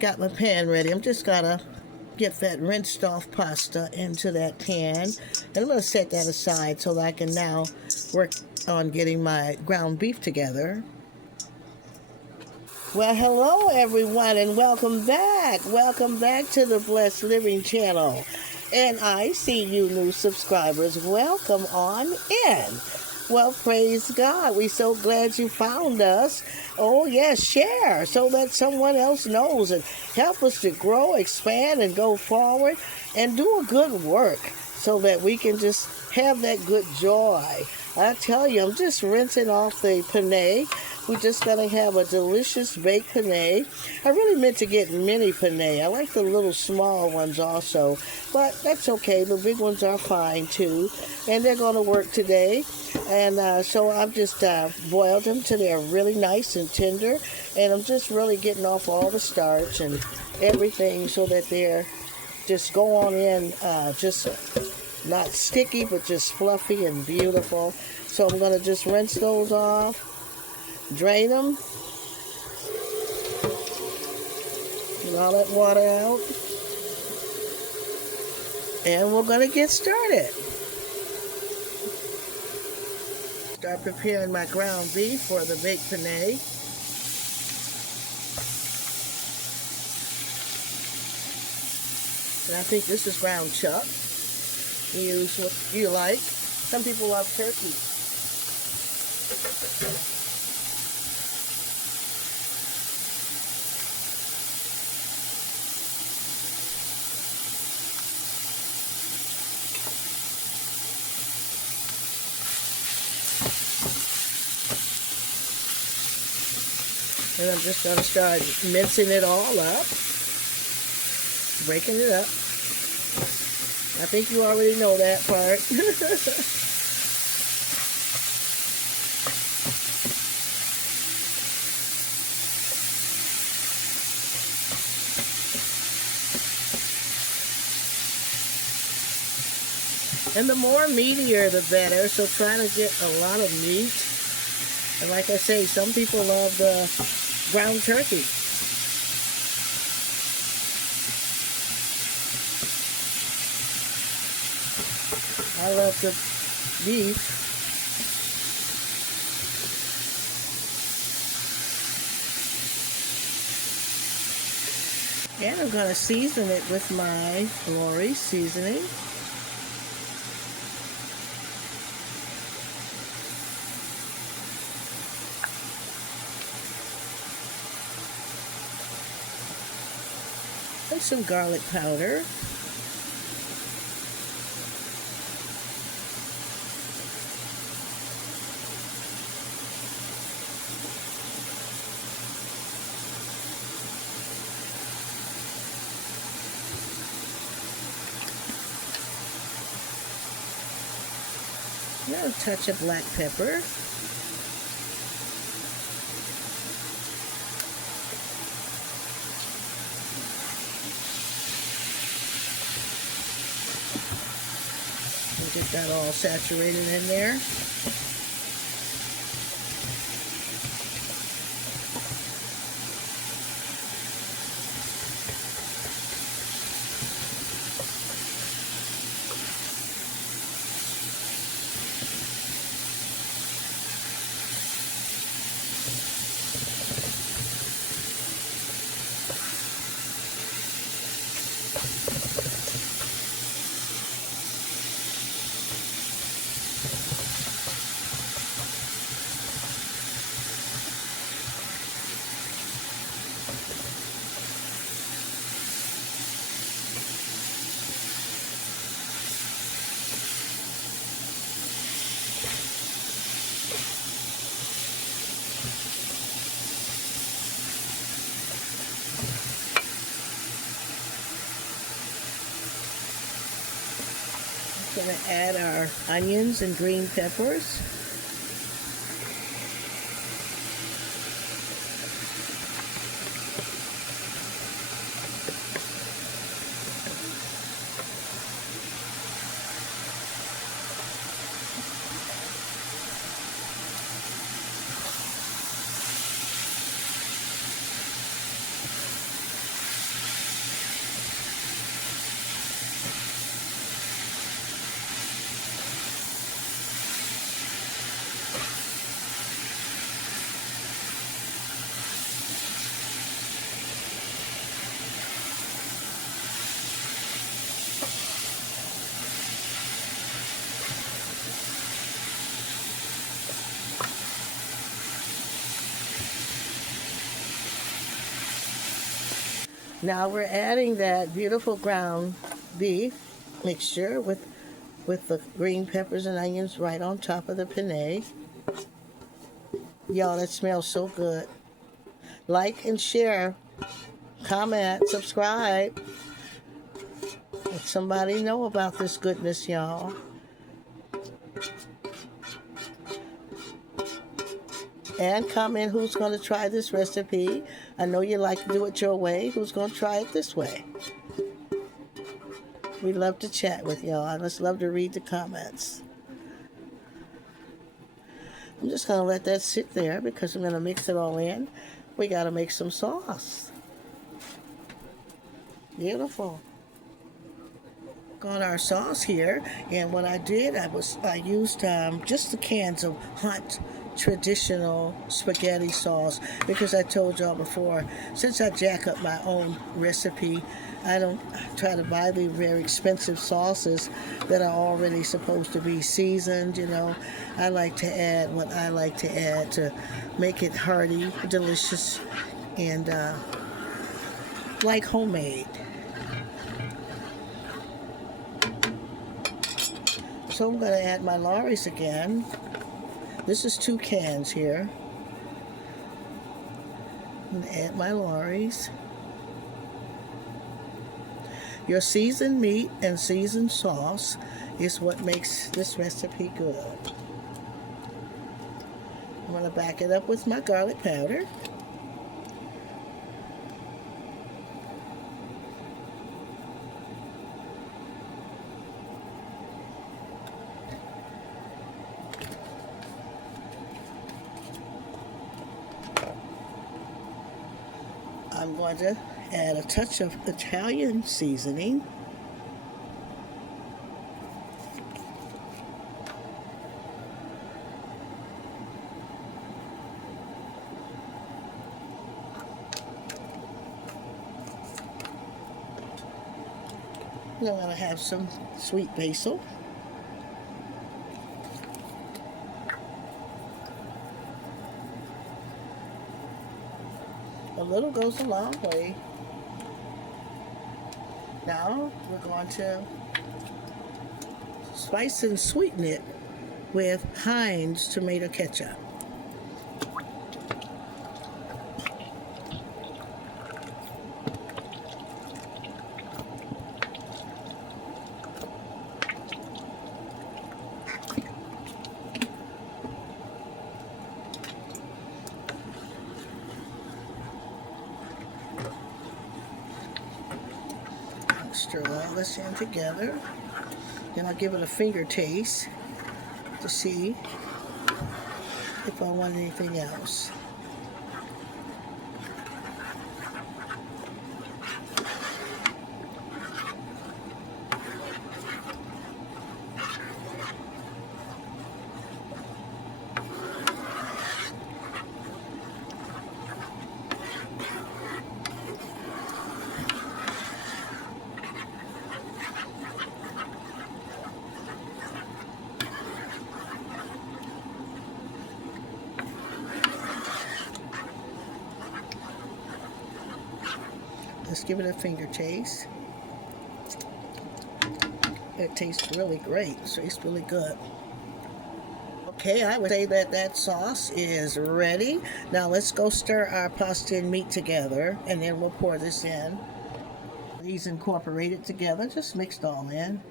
got my pan ready. I'm just gonna get that rinsed off pasta into that pan. And I'm gonna set that aside so that I can now work on getting my ground beef together. Well, hello everyone and welcome back. Welcome back to the Blessed Living channel. And I see you new subscribers. Welcome on in. Well, praise God. We're so glad you found us. Oh, yes, share so that someone else knows and help us to grow, expand, and go forward and do a good work so that we can just have that good joy. I tell you, I'm just rinsing off the penne. We're just going to have a delicious baked penne. I really meant to get mini penne. I like the little small ones also, but that's okay. The big ones are fine too, and they're going to work today. And so I've just boiled them till they're really nice and tender, and I'm just really getting off all the starch and everything so that they're just go on in, just not sticky, but just fluffy and beautiful. So I'm going to just rinse those off. Drain them, get all that water out, and we're going to get started. Start preparing my ground beef for the baked penne. And I think this is ground chuck. Use what you like. Some people love turkey. And I'm just going to start mincing it all up, breaking it up. I think you already know that part. And the more meatier, the better. So try to get a lot of meat. And like I say, some people love the ground turkey. I love the beef. And I'm going to season it with my Lori seasoning. And some garlic powder. Now a touch of black pepper. Get that all saturated in there. Going to add our onions and green peppers. Now we're adding that beautiful ground beef mixture with the green peppers and onions right on top of the penne. Y'all, that smells so good. Like and share, comment, subscribe. Let somebody know about this goodness, y'all. And comment who's going to try this recipe. I know you like to do it your way. Who's going to try it this way? We love to chat with y'all. I just love to read the comments. I'm just going to let that sit there because I'm going to mix it all in. We got to make some sauce. Beautiful. Got our sauce here, and what I did, I used just the cans of hot traditional spaghetti sauce because I told y'all before, since I jack up my own recipe, I don't try to buy the very expensive sauces that are already supposed to be seasoned. I like to add what I like to add to make it hearty, delicious, and like homemade. So I'm going to add my Lawry's again. This is 2 cans here. I'm going to add my Lawry's. Your seasoned meat and seasoned sauce is what makes this recipe good. I'm going to back it up with my garlic powder. I'm going to add a touch of Italian seasoning. I'm going to have some sweet basil. A little goes a long way. Now we're going to spice and sweeten it with Heinz tomato ketchup. Stir all this in together. Then I'll give it a finger taste to see if I want anything else. Let's give it a finger taste. It tastes really great. It tastes really good. Okay, I would say that sauce is ready. Now let's go stir our pasta and meat together, and then we'll pour this in. These incorporated together, just mixed all in.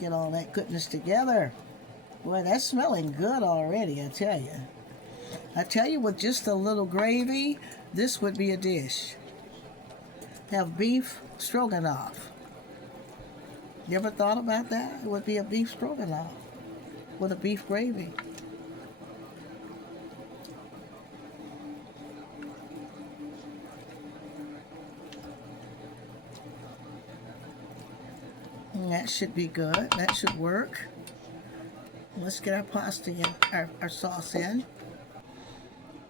Get all that goodness together. Boy, that's smelling good already, I tell you. I tell you, with just a little gravy, this would be a dish. Have beef stroganoff. You ever thought about that? It would be a beef stroganoff with a beef gravy. That should be good. That should work. Let's get our pasta in, our sauce in.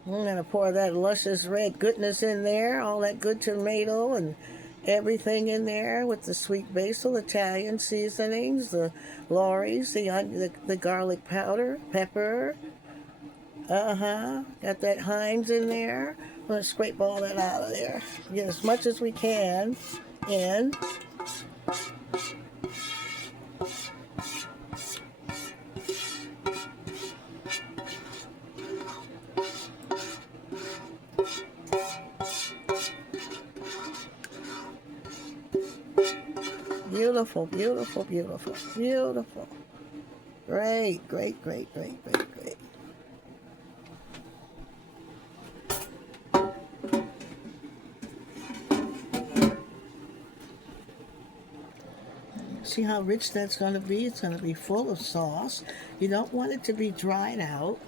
We're going to pour that luscious red goodness in there, all that good tomato and everything in there with the sweet basil, Italian seasonings, the Lorry's, the garlic powder, pepper. Got that Heinz in there. I'm going to scrape all that out of there. Get as much as we can in. Beautiful, beautiful, beautiful, beautiful. Great, great, great, great, great, great. See how rich that's going to be? It's going to be full of sauce. You don't want it to be dried out.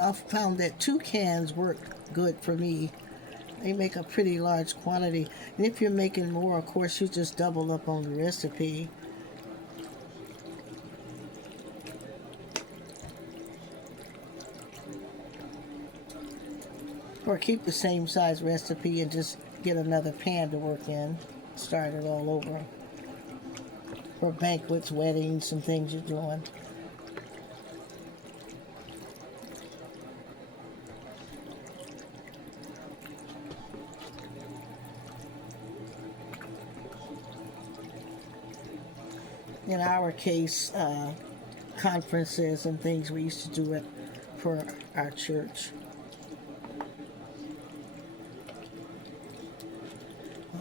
I've found that 2 cans work good for me. They make a pretty large quantity. And if you're making more, of course, you just double up on the recipe. Or keep the same size recipe and just get another pan to work in. Start it all over. For banquets, weddings, and things you're doing. In our case, conferences and things, we used to do it for our church.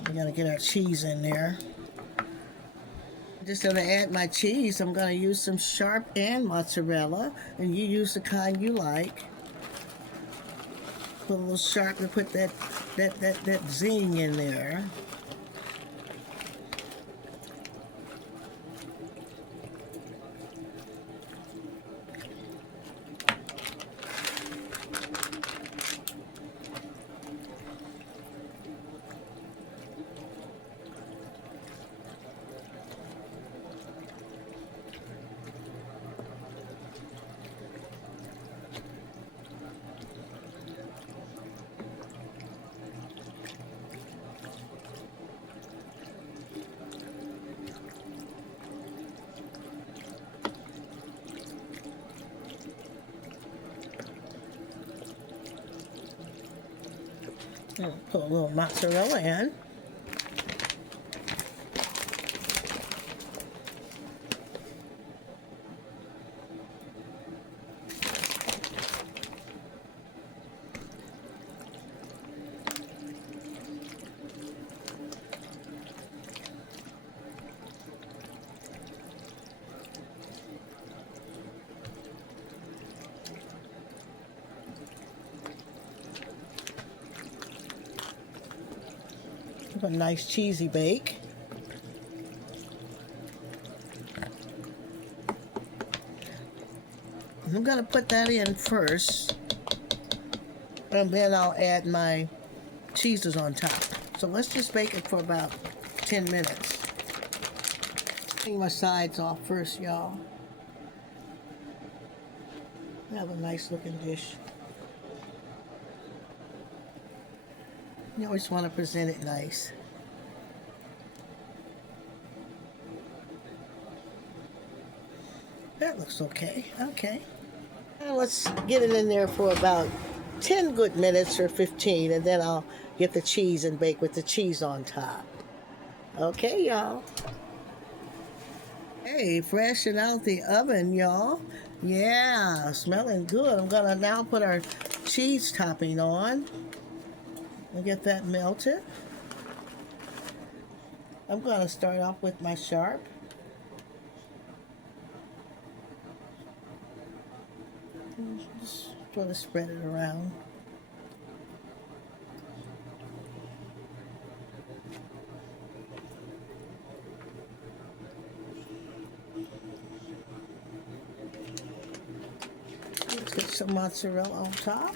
We're going to get our cheese in there. I'm just going to add my cheese. I'm going to use some sharp and mozzarella, and you use the kind you like. Put a little sharp to put that zing in there. Put a little mozzarella in. A nice cheesy bake. I'm going to put that in first, and then I'll add my cheeses on top. So let's just bake it for about 10 minutes. Clean my sides off first, y'all. Have a nice looking dish. You always want to present it nice. That looks okay. Okay. Now let's get it in there for about 10 good minutes or 15, and then I'll get the cheese and bake with the cheese on top. Okay, y'all. Hey, fresh and out the oven, y'all. Yeah, smelling good. I'm gonna now put our cheese topping on and get that melted. I'm gonna start off with my sharp. Just sort of spread it around. some mozzarella on top.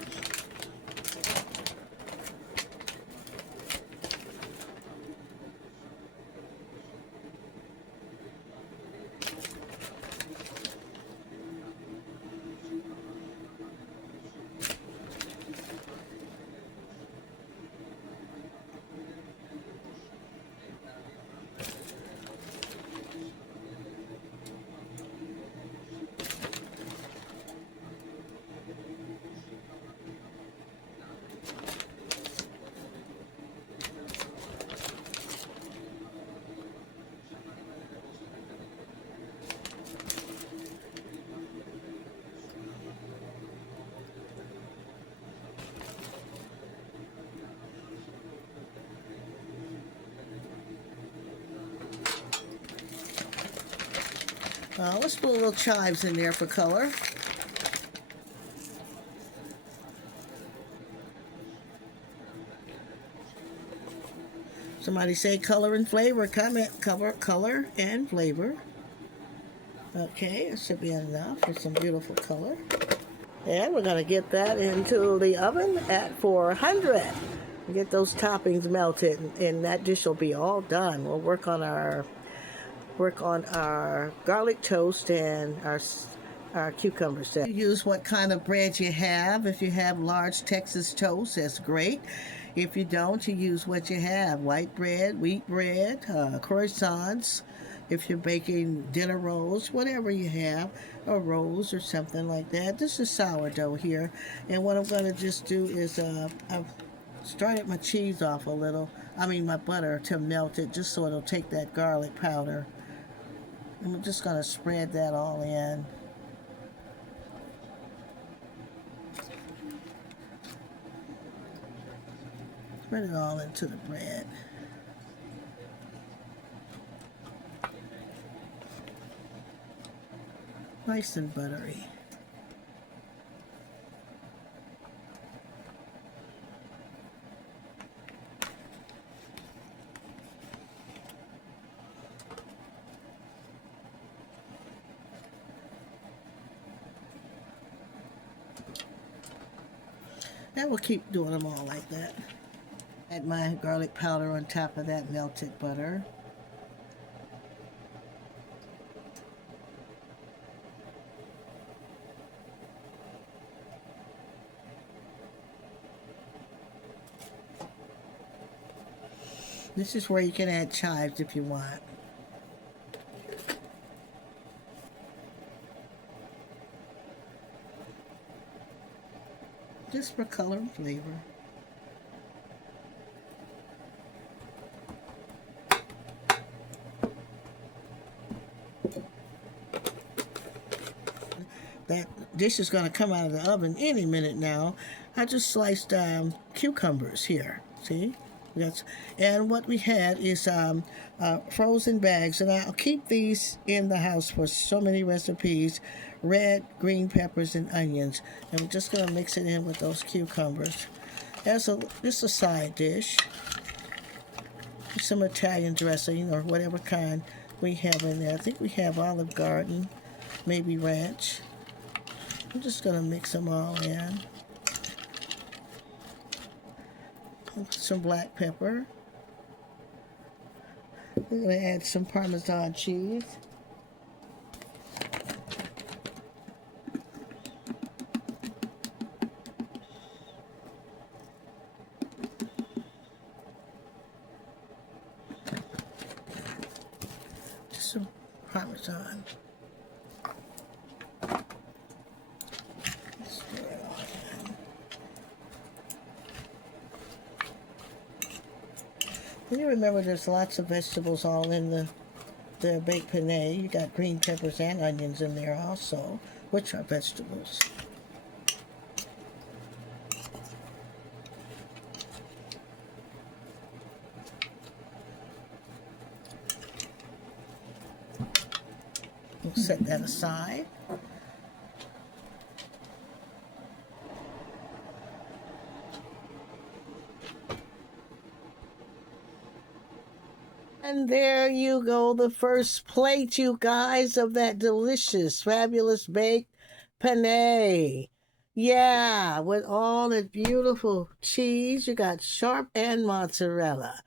Let's put a little chives in there for color. Somebody say color and flavor. Comment color and flavor. Okay, it should be enough for some beautiful color. And we're going to get that into the oven at 400. Get those toppings melted, and that dish will be all done. We'll work on our garlic toast and our cucumber set. You use what kind of bread you have. If you have large Texas toast, that's great. If you don't, you use what you have. White bread, wheat bread, croissants. If you're baking dinner rolls, whatever you have, or rolls or something like that. This is sourdough here. And what I'm going to just do is I've started my cheese off a little. My butter to melt it, just so it'll take that garlic powder. I'm just going to spread that all in. Spread it all into the bread. Nice and buttery. And we'll keep doing them all like that. Add my garlic powder on top of that melted butter. This is where you can add chives if you want. Just for color and flavor. That dish is going to come out of the oven any minute now. I just sliced cucumbers here. See? And what we had is frozen bags, and I'll keep these in the house for so many recipes. Red, green peppers, and onions. And we're just going to mix it in with those cucumbers. As just a side dish. Some Italian dressing or whatever kind we have in there. I think we have Olive Garden, maybe ranch. I'm just going to mix them all in. Some black pepper. We're going to add some Parmesan cheese. Just some Parmesan. And you remember there's lots of vegetables all in the baked penne. You got green peppers and onions in there also, which are vegetables. We'll set that aside. And there you go, the first plate, you guys, of that delicious, fabulous baked penne. Yeah, with all that beautiful cheese. You got sharp and mozzarella,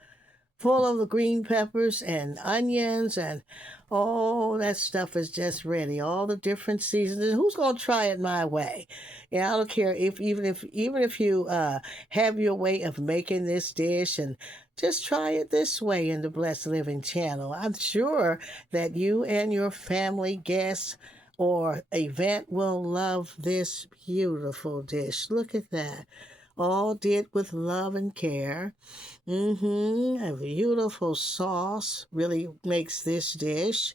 full of the green peppers and onions, and oh, that stuff is just ready. All the different seasons. Who's gonna try it my way? Yeah, I don't care if even if you have your way of making this dish, and just try it this way in the Blessed Living channel. I'm sure that you and your family, guests, or event will love this beautiful dish. Look at that. All did with love and care. A beautiful sauce really makes this dish.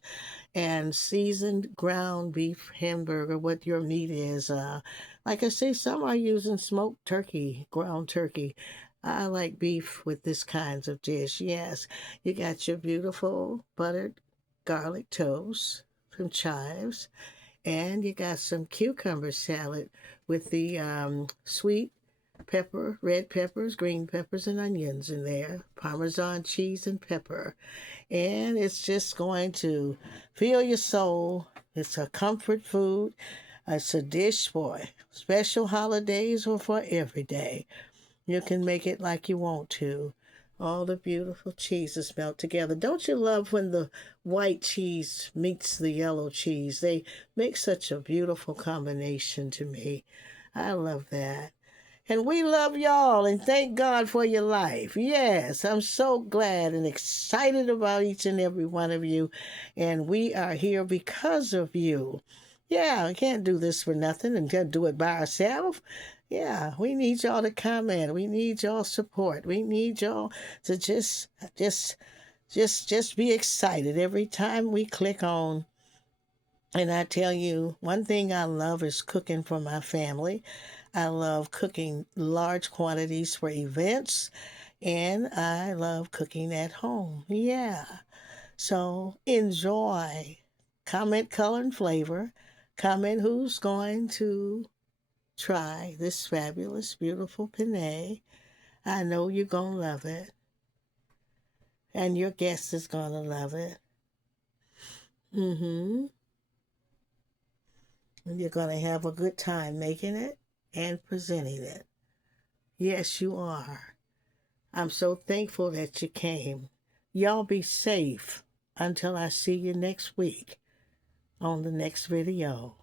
And seasoned ground beef hamburger, what your meat is. Like I say, some are using smoked turkey, ground turkey. I like beef with this kinds of dish. Yes, you got your beautiful buttered garlic toast from Chives, and you got some cucumber salad with the sweet pepper, red peppers, green peppers, and onions in there, Parmesan cheese and pepper. And it's just going to fill your soul. It's a comfort food. It's a dish for special holidays or for every day. You can make it like you want to. All the beautiful cheeses melt together. Don't you love when the white cheese meets the yellow cheese? They make such a beautiful combination to me. I love that. And we love y'all and thank God for your life. Yes, I'm so glad and excited about each and every one of you. And we are here because of you. Yeah, we can't do this for nothing and can't do it by ourselves. Yeah, we need y'all to comment. We need y'all support. We need y'all to just be excited every time we click on. And I tell you, one thing I love is cooking for my family. I love cooking large quantities for events, and I love cooking at home. Yeah. So enjoy. Comment color and flavor. Comment who's going to try this fabulous, beautiful penne. I know you're going to love it, and your guest is going to love it. Mm-hmm. And you're going to have a good time making it and presenting it. Yes, you are. I'm so thankful that you came. Y'all be safe until I see you next week on the next video.